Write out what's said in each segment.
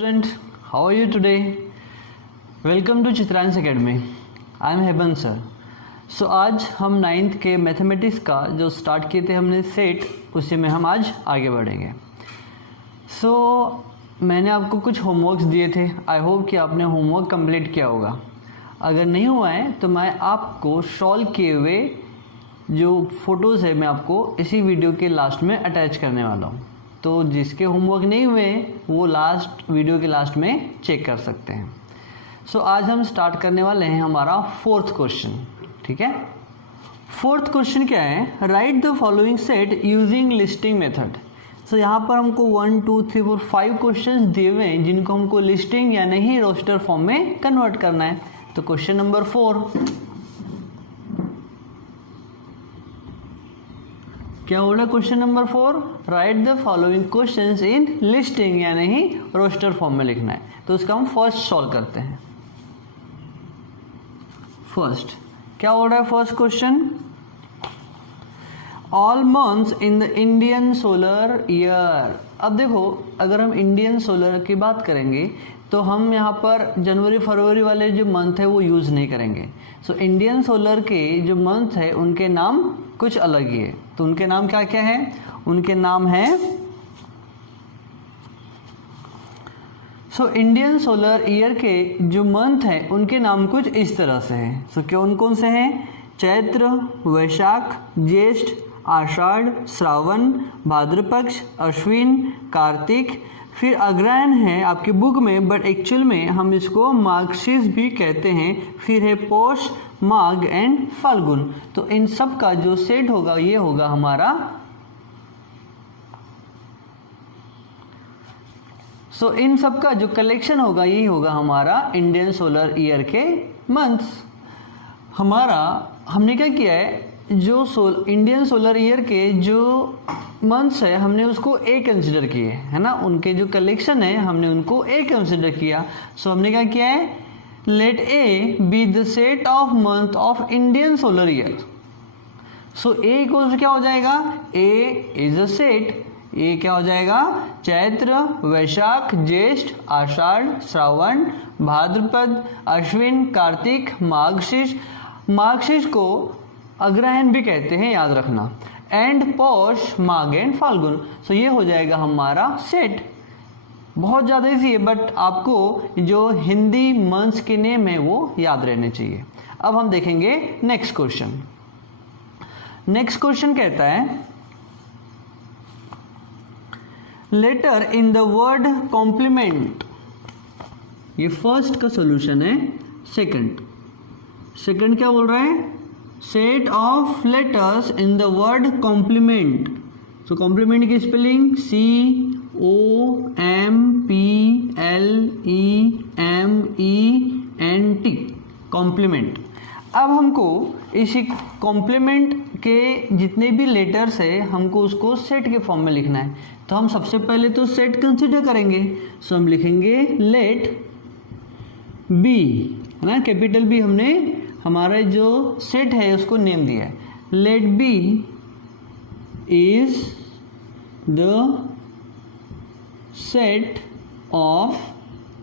Student, how are you today? Welcome to Chitransh academy. I am Hemant sir. So आज हम 9th के mathematics का जो स्टार्ट किए थे हमने सेट, उसी में हम आज आगे बढ़ेंगे. सो मैंने आपको कुछ होमवर्क्स दिए थे. आई होप कि आपने होमवर्क कंप्लीट किया होगा. अगर नहीं हुआ है तो मैं आपको सॉल्व किए हुए जो फ़ोटोज़ है मैं आपको इसी वीडियो के लास्ट में अटैच करने वाला हूँ. तो जिसके होमवर्क नहीं हुए वो लास्ट वीडियो के लास्ट में चेक कर सकते हैं. सो आज हम स्टार्ट करने वाले हैं हमारा 4th क्वेश्चन. ठीक है. 4th क्वेश्चन क्या है? Write the following set using listing method. So यहाँ पर हमको 1 2 3 4 5 क्वेश्चन दिए हुए हैं जिनको हमको लिस्टिंग या नहीं रोस्टर फॉर्म में कन्वर्ट करना है. तो क्वेश्चन नंबर 4 क्या बोला? Question number 4, right the following questions in listing यानी ही रोस्टर फॉर्म में लिखना है. तो उसका हम फर्स्ट सॉल्व करते हैं. फर्स्ट क्या बोल रहा है? First question, all months in the Indian solar year. अब देखो, अगर हम इंडियन सोलर की बात करेंगे तो हम यहाँ पर जनवरी फरवरी वाले जो मंथ है वो यूज़ नहीं करेंगे. सो इंडियन सोलर के जो मंथ है उनके नाम कुछ अलग ही है. तो उनके नाम क्या क्या है? उनके नाम है, सो इंडियन सोलर ईयर के जो मंथ है उनके नाम कुछ इस तरह से हैं. सो कौन कौन से हैं? चैत्र, वैशाख, ज्येष्ठ, आषाढ़, श्रावण, भाद्रपक्ष, अश्विन, कार्तिक. फिर अग्रहायण है आपकी बुक में, बट एक्चुअल में हम इसको मार्गशीर्ष भी कहते हैं. फिर है पौष, माघ एंड फाल्गुन. तो इन सब का जो सेट होगा ये होगा हमारा, सो इन सब का जो कलेक्शन होगा यही होगा हमारा इंडियन सोलर ईयर के मंथ्स. हमारा हमने क्या किया है, जो इंडियन सोलर ईयर के जो मंथ्स है हमने उसको ए कंसिडर किए है ना. उनके जो कलेक्शन है हमने उनको ए कंसिडर किया. सो हमने क्या किया है, let A be the set of month of Indian solar year. So A को क्या हो जाएगा? ए इज अ सेट. ए क्या हो जाएगा? चैत्र, वैशाख, ज्येष्ठ, आषाढ़, श्रावण, भाद्रपद, अश्विन, कार्तिक, मार्गशीर्ष. मार्गशीर्ष को अग्रहायण भी कहते हैं, याद रखना. And Paush, Magh and Phalgun. So ये हो जाएगा हमारा सेट. बहुत ज़्यादा इजी है, बट आपको जो हिंदी मंथ्स के नेम है वो याद रहने चाहिए. अब हम देखेंगे नेक्स्ट क्वेश्चन. नेक्स्ट क्वेश्चन कहता है, letter in the word complement. ये फर्स्ट का सॉल्यूशन है. सेकंड क्या बोल रहा है? Set of letters in the word complement. So complement की स्पेलिंग COMPLEMENT. कॉम्प्लीमेंट. अब हमको इसी कॉम्प्लीमेंट के जितने भी लेटर्स है हमको उसको सेट के फॉर्म में लिखना है. तो हम सबसे पहले तो सेट कंसिडर करेंगे. सो हम लिखेंगे लेट बी, है ना, कैपिटल बी. हमने हमारा जो सेट है उसको नेम दिया है. Let B is the set of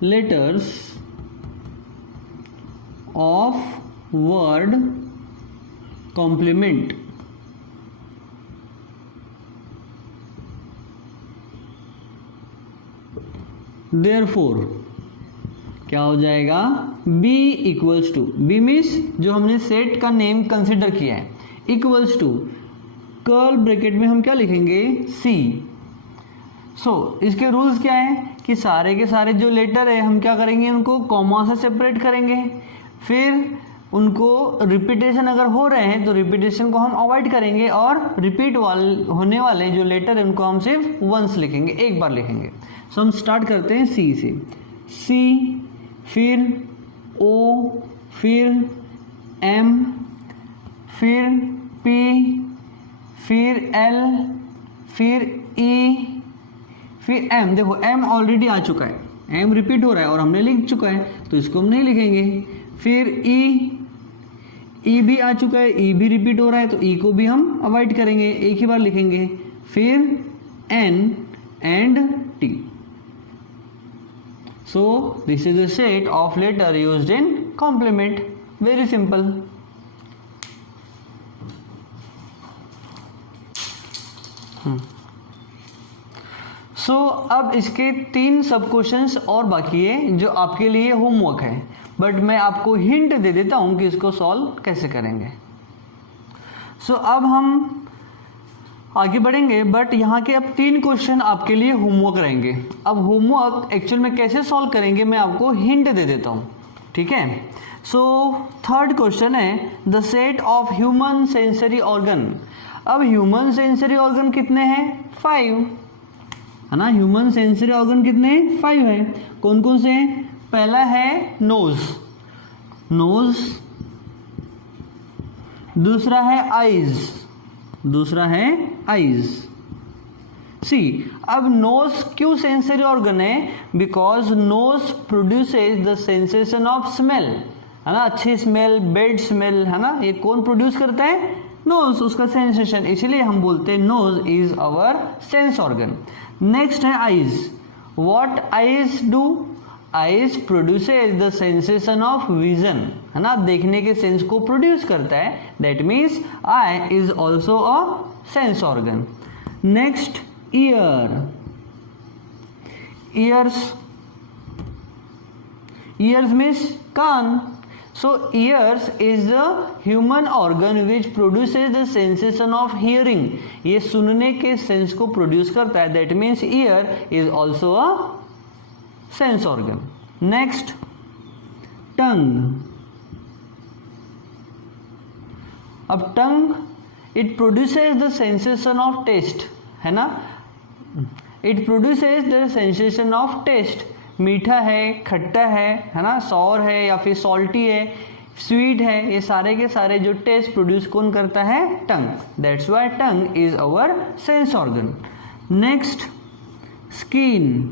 letters of word complement. Therefore क्या हो जाएगा? B equals to, B means जो हमने सेट का नेम कंसिडर किया है, इक्वल्स टू कर्ल ब्रैकेट में हम क्या लिखेंगे? C. सो इसके रूल्स क्या है कि सारे के सारे जो लेटर है हम क्या करेंगे, उनको कॉमा से सेपरेट करेंगे. फिर उनको रिपीटेशन अगर हो रहे हैं तो रिपीटेशन को हम अवॉइड करेंगे, और रिपीट होने वाले जो लेटर है उनको हम सिर्फ वंस लिखेंगे, एक बार लिखेंगे. सो हम स्टार्ट करते हैं C से. C, फिर O, फिर M, फिर P, फिर L, फिर E, फिर M. देखो M ऑलरेडी आ चुका है, M रिपीट हो रहा है और हमने लिख चुका है तो इसको हम नहीं लिखेंगे. फिर E भी आ चुका है, E भी रिपीट हो रहा है तो E को भी हम अवॉइड करेंगे, एक ही बार लिखेंगे. फिर N and T. So this is the set of letter used in complement. Very simple. सो अब इसके 3 सब क्वेश्चंस और बाकी है जो आपके लिए होमवर्क है, बट मैं आपको हिंट दे देता हूं कि इसको सॉल्व कैसे करेंगे. सो अब हम आगे बढ़ेंगे, बट यहाँ के अब 3 क्वेश्चन आपके लिए होमवर्क रहेंगे. अब होमवर्क एक्चुअल में कैसे सॉल्व करेंगे मैं आपको हिंट दे देता हूँ, ठीक है. सो थर्ड क्वेश्चन है the set of human sensory organ. अब ह्यूमन सेंसरी ऑर्गन कितने हैं? 5 है ना. ह्यूमन सेंसरी ऑर्गन कितने हैं? 5 है. कौन कौन से हैं? पहला है नोज, नोज. दूसरा है आईज, दूसरा है आईज. सी, अब नोज क्यों सेंसरी ऑर्गन है? Because nose produces the sensation of smell, है ना. अच्छी स्मेल, बैड स्मेल, है ना. ये कौन प्रोड्यूस करता है? नोज, उसका सेंसेशन. इसलिए हम बोलते हैं nose is our sense organ. Next है eyes. What eyes do? Eyes produces the sensation of vision, है ना. देखने के सेंस को प्रोड्यूस करता है. That means eye is also a sense organ. Next ear. Ears, ears means कान. So ears is the human organ which produces the sensation of hearing. ये सुनने के सेंस को प्रोड्यूस करता है. That means ear is also a sense organ. Next, tongue. अब tongue it produces the sensation of taste, है ना. It produces the sensation of taste. मीठा है, खट्टा है ना, सॉर है या फिर सॉल्टी है, स्वीट है, ये सारे के सारे जो टेस्ट प्रोड्यूस कौन करता है? Tongue. That's why tongue is our sense organ. Next, skin.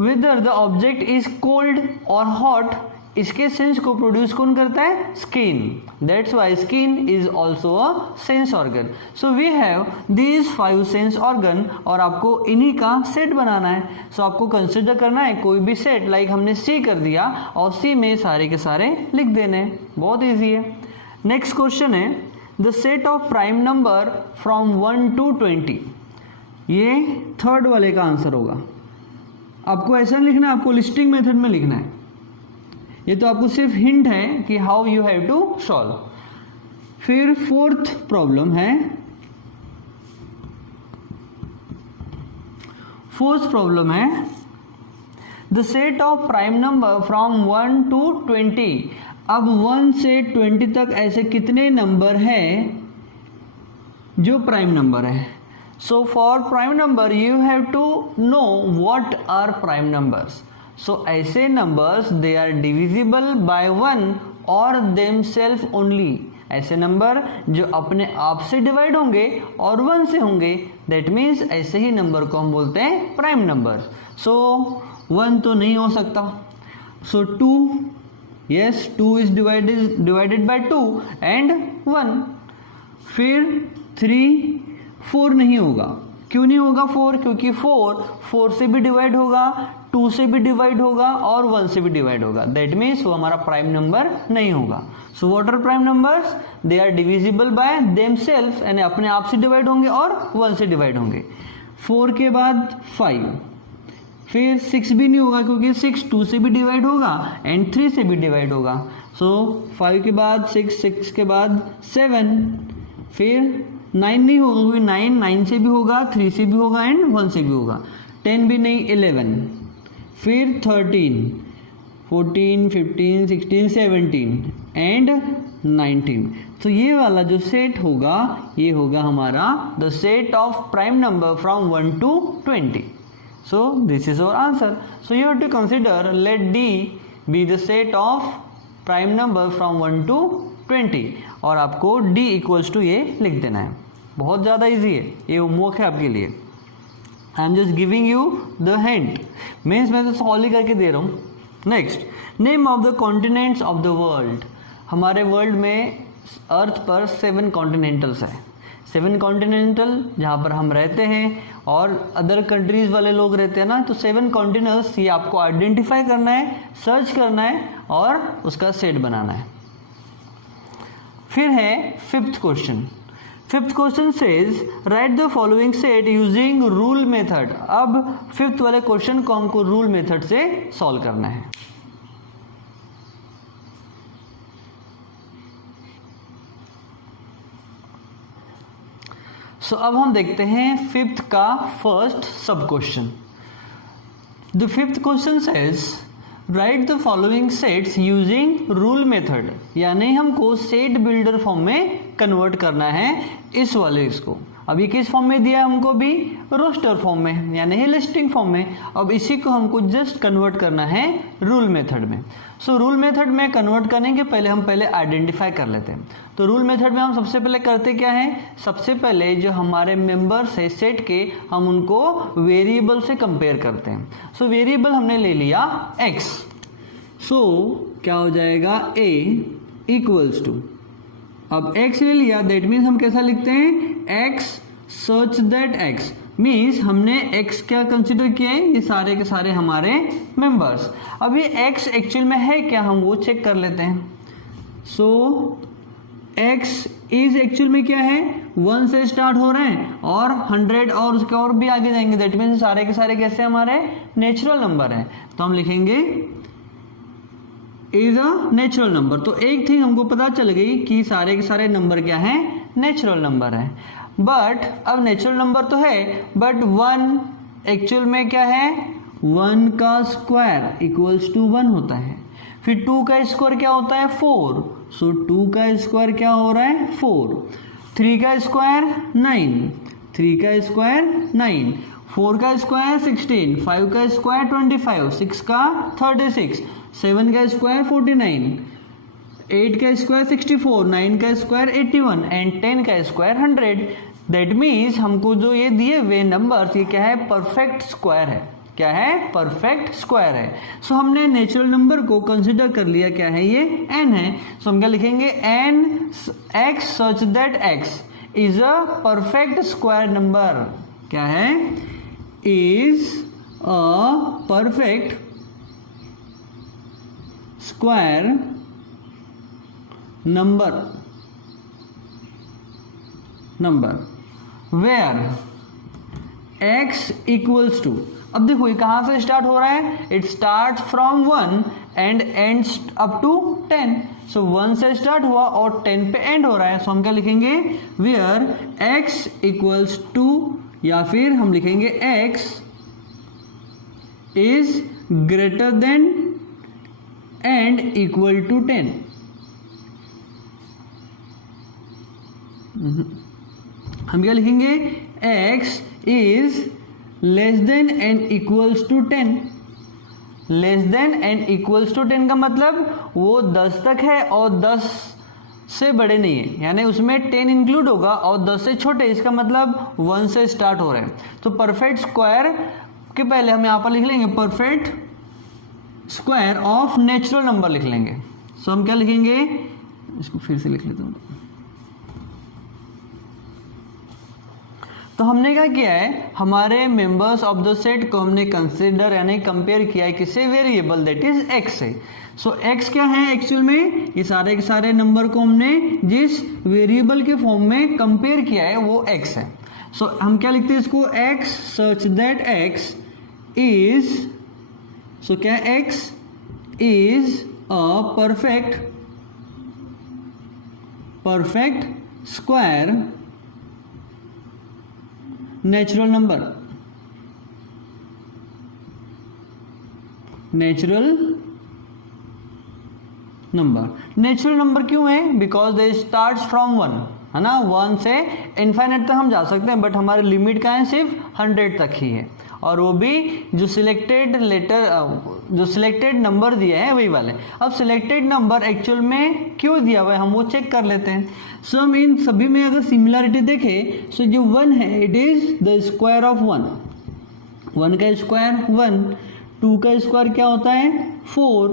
Whether the object is cold और हॉट, इसके सेंस को प्रोड्यूस कौन करता है? Skin. That's why skin is also a sense organ. So we have these 5 sense organ और आपको इन्हीं का सेट बनाना है. सो आपको कंसिडर करना है कोई भी सेट, लाइक हमने सी कर दिया और सी में सारे के सारे लिख देने. बहुत ईजी है. नेक्स्ट क्वेश्चन है the set of prime number from 1 to 20. ये थर्ड वाले का आंसर होगा. आपको ऐसा नहीं लिखना है, आपको लिस्टिंग मेथड में लिखना है. ये तो आपको सिर्फ हिंट है कि how you have to solve. फिर फोर्थ प्रॉब्लम है, फोर्थ प्रॉब्लम है the set of prime number from 1 to 20. अब 1 से 20 तक ऐसे कितने नंबर हैं जो प्राइम नंबर है? So for prime number you have to know what are prime numbers. So ऐसे numbers they are divisible by 1 और देमसेल्फ ओनली. ऐसे नंबर जो अपने आप से डिवाइड होंगे और 1 से होंगे. दैट मीन्स ऐसे ही नंबर को हम बोलते हैं प्राइम नंबर. सो 1 तो नहीं हो सकता. सो 2, yes 2 is divided by 2 and 1. फिर 3, 4 नहीं होगा. क्यों नहीं होगा 4? क्योंकि 4 से भी डिवाइड होगा, 2 से भी डिवाइड होगा और 1 से भी डिवाइड होगा. दैट मीन्स वो हमारा प्राइम नंबर नहीं होगा. So what are prime numbers? They are divisible by themselves, यानी अपने आप से डिवाइड होंगे और 1 से डिवाइड होंगे. 4 के बाद 5, फिर 6 भी नहीं होगा क्योंकि 6 2 से भी डिवाइड होगा एंड 3 से भी डिवाइड होगा. सो 5 के बाद 6, 6 के बाद 7, फिर 9 नहीं होगा क्योंकि 9 से भी होगा, 3 से भी होगा एंड 1 से भी होगा. 10 भी नहीं, 11, फिर 13, 14, 15, 16, 17 एंड 19. तो ये वाला जो सेट होगा ये होगा हमारा the set of prime number from 1 to 20. So this is our answer. So you have to consider let D be the set of prime number from 1 to 20 और आपको डी इक्वल्स टू ये लिख देना है. बहुत ज़्यादा इजी है, ये होमवर्क है आपके लिए. I am just giving you the hint. Means मैं तो सॉल्व ही करके दे रहा हूँ. Next, name of the continents of the world. हमारे वर्ल्ड में अर्थ पर 7 कॉन्टिनेंटल्स है. 7 कॉन्टिनेंटल जहाँ पर हम रहते हैं और अदर कंट्रीज वाले लोग रहते हैं ना, तो 7 कॉन्टिनेंटल्स ये आपको आइडेंटिफाई करना है, सर्च करना है और उसका सेट बनाना है। फिर है fifth question. Fifth question says right the following set using rule method. अब फिफ्थ वाले क्वेश्चन को हमको रूल मेथड से सॉल्व करना है। सो अब हम देखते हैं फिफ्थ का फर्स्ट सब question. The fifth question says right the following sets using rule method, यानी हमको सेट बिल्डर फॉर्म में कन्वर्ट करना है इस वाले इसको। अब ये किस फॉर्म में दिया है हमको भी, रोस्टर फॉर्म में यानी लिस्टिंग फॉर्म में। अब इसी को हमको जस्ट कन्वर्ट करना है रूल मेथड में। सो रूल मेथड में कन्वर्ट करने के पहले हम पहले आइडेंटिफाई कर लेते हैं। तो रूल मेथड में हम सबसे पहले करते क्या है, सबसे पहले जो हमारे मेंबर्स है सेट के, हम उनको वेरिएबल से कंपेयर करते हैं। सो वेरिएबल हमने ले लिया x। सो क्या हो जाएगा a इक्वल्स टू, अब x ले लिया, दैट मीन्स हम कैसा लिखते हैं, x such that x means हमने x क्या कंसिडर किया है, ये सारे के सारे हमारे मेंबर्स। अब ये x एक्चुअल में है क्या, हम वो चेक कर लेते हैं। सो x इज एक्चुअल में क्या है, 1 से स्टार्ट हो रहे हैं और 100 और उसके और भी आगे जाएंगे, दैट मीन्स सारे के सारे कैसे हमारे नेचुरल नंबर है। तो हम लिखेंगे इज अ नेचुरल नंबर। तो एक थिंग हमको पता चल गई कि सारे के सारे नंबर क्या है, नेचुरल नंबर है। बट अब नेचुरल नंबर तो है, बट 1 एक्चुअल में क्या है, 1 का स्क्वायर इक्वल्स टू 1 होता है। फिर 2 का स्क्वायर क्या होता है, 4। सो 2 का स्क्वायर क्या हो रहा है, 4। 3 का स्क्वायर 9, 3 का स्क्वायर 9, 4 का स्क्वायर 16, 5 का स्क्वायर 25, 6 का 36, 7 का स्क्वायर 49, 8 का स्क्वायर 64, 9 का स्क्वायर 81 एंड 10 का स्क्वायर 100। दैट मीन्स हमको जो ये दिए हुए नंबर ये क्या है, परफेक्ट स्क्वायर है। क्या है, परफेक्ट स्क्वायर है। सो हमने नेचुरल नंबर को कंसिडर कर लिया, क्या है ये, n है। सो हम क्या लिखेंगे, n x such that x is a perfect square number. क्या है, is a perfect square number where x equals to, अब देखो ये कहां से स्टार्ट हो रहा है, it start from 1 and ends up to 10। So 1 से स्टार्ट हुआ और 10 पे एंड हो रहा है। सो हम क्या लिखेंगे, वेयर x इक्वल्स टू, या फिर हम लिखेंगे x is greater than and equal to 10। हम क्या लिखेंगे, x is less than and equals to 10। Less than and equals to 10 का मतलब वो 10 तक है और 10 से बड़े नहीं है, यानी उसमें 10 इंक्लूड होगा और 10 से छोटे, इसका मतलब 1 से स्टार्ट हो रहे हैं। तो परफेक्ट स्क्वायर के पहले हम यहाँ पर लिख लेंगे perfect square of natural number लिख लेंगे। सो हम क्या लिखेंगे, इसको फिर से लिख लेता हूँ। तो हमने क्या किया है, हमारे मेंबर्स ऑफ द सेट को हमने कंसीडर यानी कंपेयर किया है किससे, वेरिएबल दैट इज x से। सो x क्या है एक्चुअल में, ये सारे के सारे नंबर को हमने जिस वेरिएबल के फॉर्म में कंपेयर किया है वो x है। सो हम क्या लिखते हैं इसको, x such that x is, so क्या x is a perfect square natural number. Natural number क्यों है, बिकॉज दे स्टार्ट फ्रॉम 1, है ना, 1 से इनफाइनाइट तक हम जा सकते हैं, बट हमारी लिमिट का है सिर्फ 100 तक ही है, और वो भी जो सिलेक्टेड नंबर दिया है वही वाले। अब सिलेक्टेड नंबर एक्चुअल में क्यों दिया हुआ है हम वो चेक कर लेते हैं। सो हम इन सभी में अगर सिमिलरिटी देखें, सो जो 1 है it is the square of 1। 1 का स्क्वायर 1, 2 का स्क्वायर क्या होता है 4,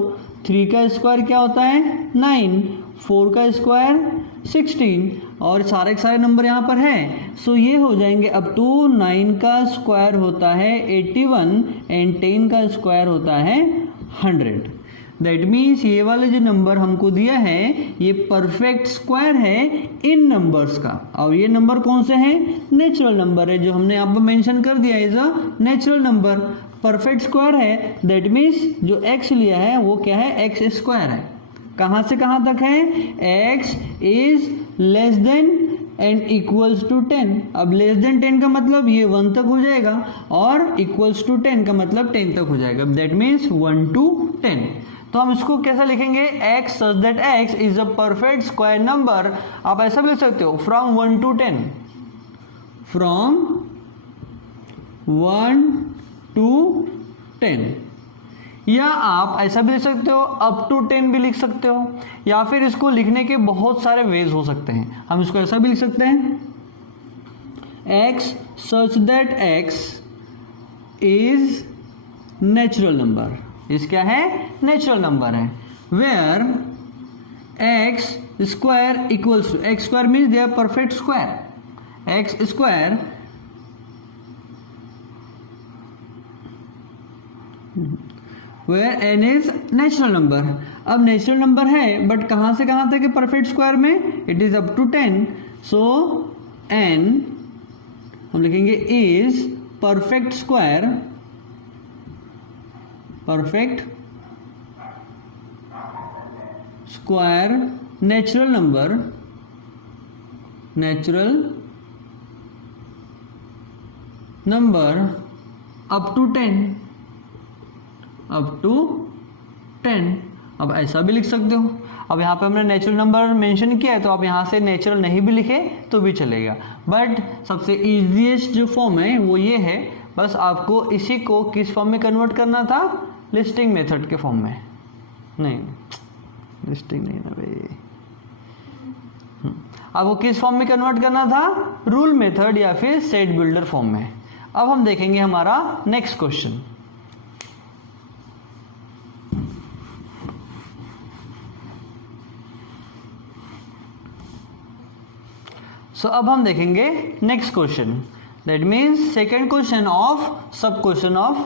3 का स्क्वायर क्या होता है 9, 4 का स्क्वायर 16 और सारे के सारे नंबर यहाँ पर हैं, सो ये हो जाएंगे अप टू 9 का स्क्वायर होता है 81 एंड 10 का स्क्वायर होता है 100। दैट मीन्स ये वाले जो नंबर हमको दिया है ये परफेक्ट स्क्वायर है इन नंबर्स का, और ये नंबर कौन से हैं? नेचुरल नंबर है, जो हमने यहाँ पर मेंशन कर दिया is a natural number, perfect square है। दैट मीन्स जो x लिया है वो क्या है? x स्क्वायर है। कहाँ से कहाँ तक है? x is less than and equals to 10। अब लेस देन 10 का मतलब ये 1 तक हो जाएगा और इक्वल्स टू 10 का मतलब 10 तक हो जाएगा। That means 1 to 10। तो हम इसको कैसे लिखेंगे? x such that x is a perfect square number। आप ऐसा भी लिख सकते हो from 1 to 10, from 1 to 10, या आप ऐसा भी लिख सकते हो अप टू 10 भी लिख सकते हो, या फिर इसको लिखने के बहुत सारे वेज हो सकते हैं। हम इसको ऐसा भी लिख सकते हैं x such that x is natural number. इस क्या है? नेचुरल नंबर है। Where x square equals to, x square means they are perfect square, x square where n is natural number. अब नेचुरल नंबर है बट कहां से कहां तक है परफेक्ट स्क्वायर में? It is up to 10। So n हम लिखेंगे is perfect square, perfect square natural number, natural number up to 10, up to 10। अब ऐसा भी लिख सकते हो। अब यहाँ पे हमने नेचुरल नंबर मेंशन किया है तो आप यहाँ से नेचुरल नहीं भी लिखे तो भी चलेगा, बट सबसे इजीएस्ट जो फॉर्म है वो ये है। बस आपको इसी को किस फॉर्म में कन्वर्ट करना था? लिस्टिंग मेथड के फॉर्म में। नहीं, लिस्टिंग नहीं ना भाई, आपको किस फॉर्म में कन्वर्ट करना था? रूल मेथड या फिर सेट बिल्डर फॉर्म में। अब हम देखेंगे हमारा नेक्स्ट क्वेश्चन। सो अब हम देखेंगे next question, that means second question of sub question of,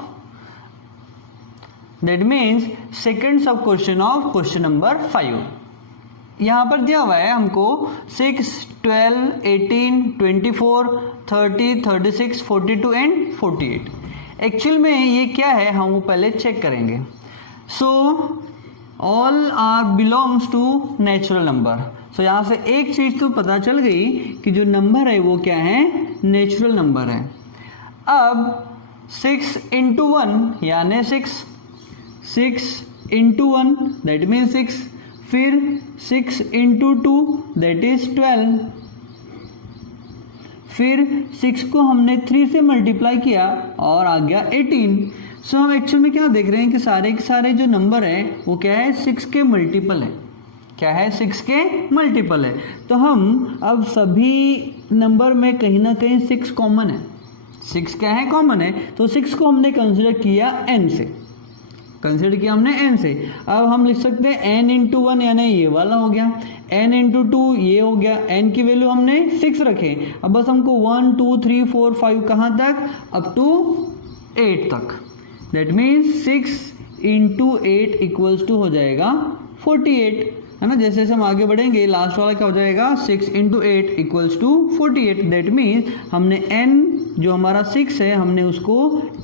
that means second sub question of question number 5। यहाँ पर दिया हुआ है हमको 6, 12, 18, 24, 30, 36, 42 एंड 48। एक्चुअल में ये क्या है हम वो पहले चेक करेंगे। So all are belongs to natural number. So यहाँ से एक चीज तो पता चल गई कि जो नंबर है वो क्या है? नेचुरल नंबर है। अब 6 into 1 यानी 6 into 1 दैट मीन 6, फिर 6 into 2 दैट इज 12, फिर 6 को हमने 3 से मल्टीप्लाई किया और आ गया 18। सो हम एक्चुअल में क्या देख रहे हैं कि सारे के सारे जो नंबर है वो क्या है? 6 के मल्टीपल है। क्या है? 6 के मल्टीपल है। तो हम अब सभी नंबर में कहीं ना कहीं 6 कॉमन है। 6 क्या है? कॉमन है। तो 6 को हमने कंसिडर किया n से, कंसिडर किया हमने n से। अब हम लिख सकते हैं n into 1 यानी ये वाला हो गया, n into 2 ये हो गया। n की वैल्यू हमने 6 रखे। अब बस हमको 1 2 3 4 5 कहाँ तक? अप टू 8 तक। That means 6 into 8 equals to हो जाएगा 48, है ना। जैसे जैसे हम आगे बढ़ेंगे लास्ट वाला क्या हो जाएगा? 6 into 8 equals to 48। That means हमने n जो हमारा 6 है हमने उसको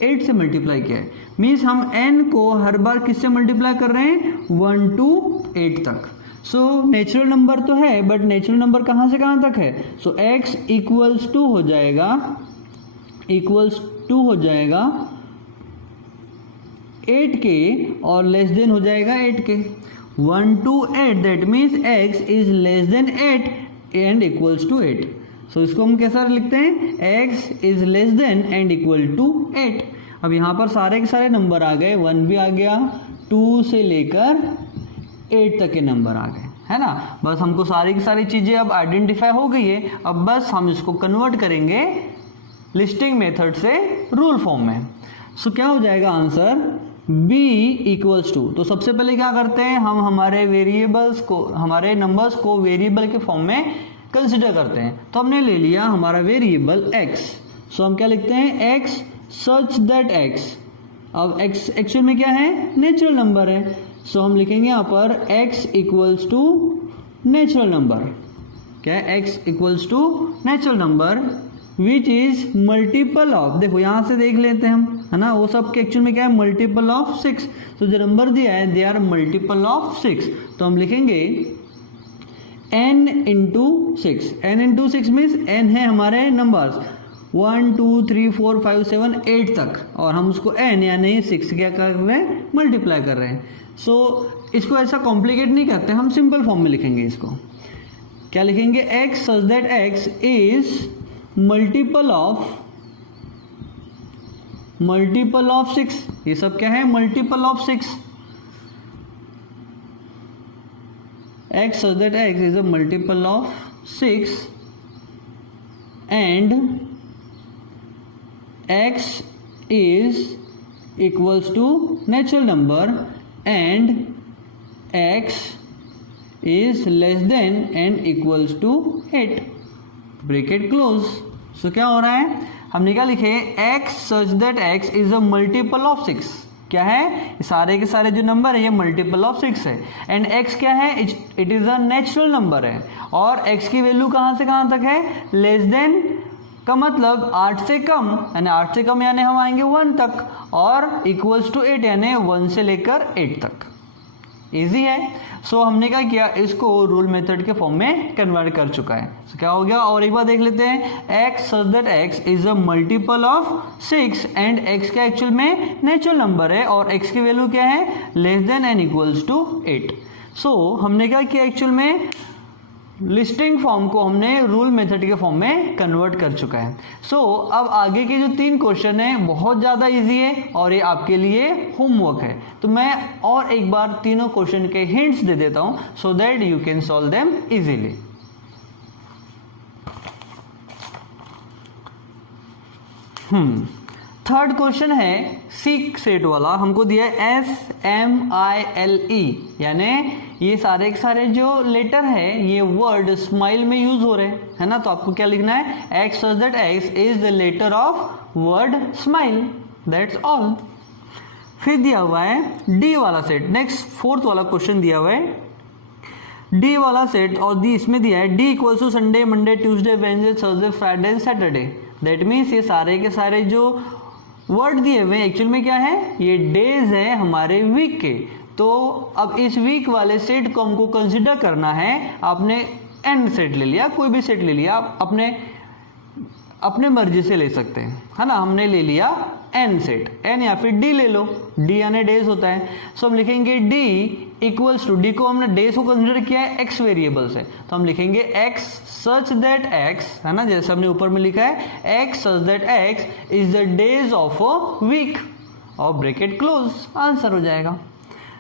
8 से मल्टीप्लाई किया है। मीन्स हम n को हर बार किससे मल्टीप्लाई कर रहे हैं? 1 to 8 तक। सो नेचुरल नंबर तो है बट नेचुरल नंबर कहाँ से कहाँ तक है? सो x इक्वल्स टू हो जाएगा, इक्वल्स टू हो जाएगा 8 के और लेस देन हो जाएगा 8 के। 1 to 8 that means x is less than 8 and equals to 8। So इसको हम कैसा लिखते हैं? x is less than and equal to 8। अब यहाँ पर सारे के सारे नंबर आ गए, 1 भी आ गया, 2 से लेकर 8 तक के नंबर आ गए, है ना। बस हमको सारी की सारी चीज़ें अब आइडेंटिफाई हो गई है। अब बस हम इसको कन्वर्ट करेंगे लिस्टिंग मेथड से रूल फॉर्म में। सो क्या हो जाएगा आंसर? b equals to. तो सबसे पहले क्या करते हैं हम हमारे वेरिएबल्स को, हमारे नंबर्स को वेरिएबल के फॉर्म में कंसिडर करते हैं। तो हमने ले लिया हमारा वेरिएबल x, सो हम क्या लिखते हैं x सच दैट x। अब x एक्चुअल में क्या है, नेचुरल नंबर है, सो हम लिखेंगे यहाँ पर x equals to natural number. क्या है, x equals to natural number which is multiple of, देखो यहाँ से देख लेते हैं हम, है ना, वो सब के एक्चुअल में क्या है, मल्टीपल ऑफ 6। तो जो नंबर दिया है दे आर मल्टीपल ऑफ 6, तो हम लिखेंगे n into 6। n into 6 means n है हमारे नंबर्स 1 2 3 4 5 7 8 तक, और हम उसको n यानी 6 क्या कर रहे हैं, मल्टीप्लाई कर रहे हैं। सो इसको ऐसा कॉम्प्लिकेट नहीं करते, हम सिंपल फॉर्म में लिखेंगे इसको। क्या लिखेंगे, x such that x is multiple of 6। ये सब क्या है, multiple of 6। x such that x is a multiple of 6 and x is equals to natural number and x is less than and equals to 8, bracket close. So क्या हो रहा है, हमने क्या लिखे, x such that x is a multiple of 6। क्या है, सारे के सारे जो नंबर है ये मल्टीपल ऑफ 6 है, एंड x क्या है, it is a natural number है, और x की वैल्यू कहाँ से कहाँ तक है, लेस देन का मतलब 8 से कम, यानी 8 से कम यानी हम आएंगे 1 तक, और इक्वल्स टू 8 यानी 1 से लेकर 8 तक। इजी है। सो हमने क्या किया, इसको रूल मेथड के फॉर्म में कन्वर्ट कर चुका है। so, क्या हो गया, और एक बार देख लेते हैं, x such that x is a multiple of 6 and x का एक्चुअल में नेचुरल नंबर है, और x की वैल्यू क्या है, less than and equals to 8। So हमने क्या किया, एक्चुअल में लिस्टिंग फॉर्म को हमने रूल मेथड के फॉर्म में कन्वर्ट कर चुका है। सो अब आगे के जो 3 क्वेश्चन है बहुत ज़्यादा इजी है, और ये आपके लिए होमवर्क है। तो मैं और एक बार तीनों क्वेश्चन के हिंट्स दे देता हूं, so that you can solve them easily. Third question है सीक सेट वाला, हमको दिया है SMILE, यानी ये सारे के सारे जो लेटर है ये वर्ड स्माइल में यूज हो रहे हैं, है ना। तो आपको क्या लिखना है, x such that x is the letter of word smile, that's all. फिर दिया हुआ है डी वाला सेट, नेक्स्ट फोर्थ वाला क्वेश्चन दिया हुआ है डी वाला सेट, और डी इसमें दिया है D equals to Sunday Monday Tuesday Wednesday Thursday Friday and Saturday. That means ये सारे के सारे जो वर्ड दिए हुए एक्चुअल में क्या है, ये डेज है हमारे वीक के। तो अब इस वीक वाले सेट को हमको कंसिडर करना है। आपने एन सेट ले लिया, कोई भी सेट ले लिया, आप अपने मर्जी से ले सकते हैं, है ना। हमने ले लिया एन सेट, एन या फिर डी ले लो, डी यानी डेज होता है। सो हम लिखेंगे डी इक्वल्स टू, डी को हमने डेज को कंसिडर किया है एक्स वेरिएबल से, तो हम लिखेंगे एक्स सच दैट एक्स, है ना, जैसे हमने ऊपर में लिखा है x such that x is the days of a week, और ब्रैकेट क्लोज, आंसर हो जाएगा।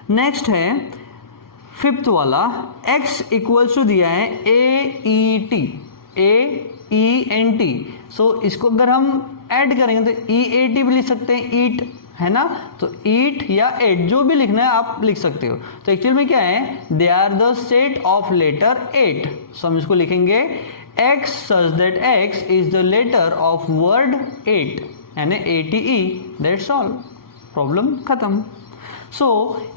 नेक्स्ट है फिफ्थ वाला, x इक्वल्स टू दिया है AET, AENT। सो इसको अगर हम ऐड करेंगे तो EAT भी लिख सकते हैं, ईट, है ना। तो ईट या एट जो भी लिखना है आप लिख सकते हो। तो एक्चुअल में क्या है, they are the set of letter 8। So हम इसको लिखेंगे x such that x is the letter of word 8 यानी ATE, दैट्स ऑल, प्रॉब्लम खत्म। सो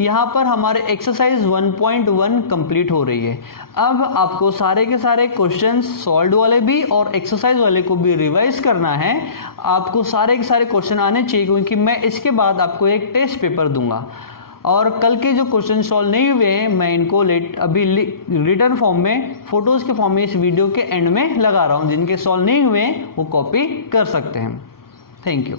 यहाँ पर हमारे एक्सरसाइज 1.1 कंप्लीट हो रही है। अब आपको सारे के सारे क्वेश्चंस सॉल्व वाले भी और एक्सरसाइज वाले को भी रिवाइज करना है। आपको सारे के सारे क्वेश्चन आने चाहिए, क्योंकि मैं इसके बाद आपको एक टेस्ट पेपर दूंगा, और कल के जो क्वेश्चन सॉल्व नहीं हुए हैं मैं इनको अभी रिटर्न फॉर्म में, फोटोज के फॉर्म में इस वीडियो के एंड में लगा रहा हूँ। जिनके सॉल्व नहीं हुए हैं वो कॉपी कर सकते हैं। Thank you.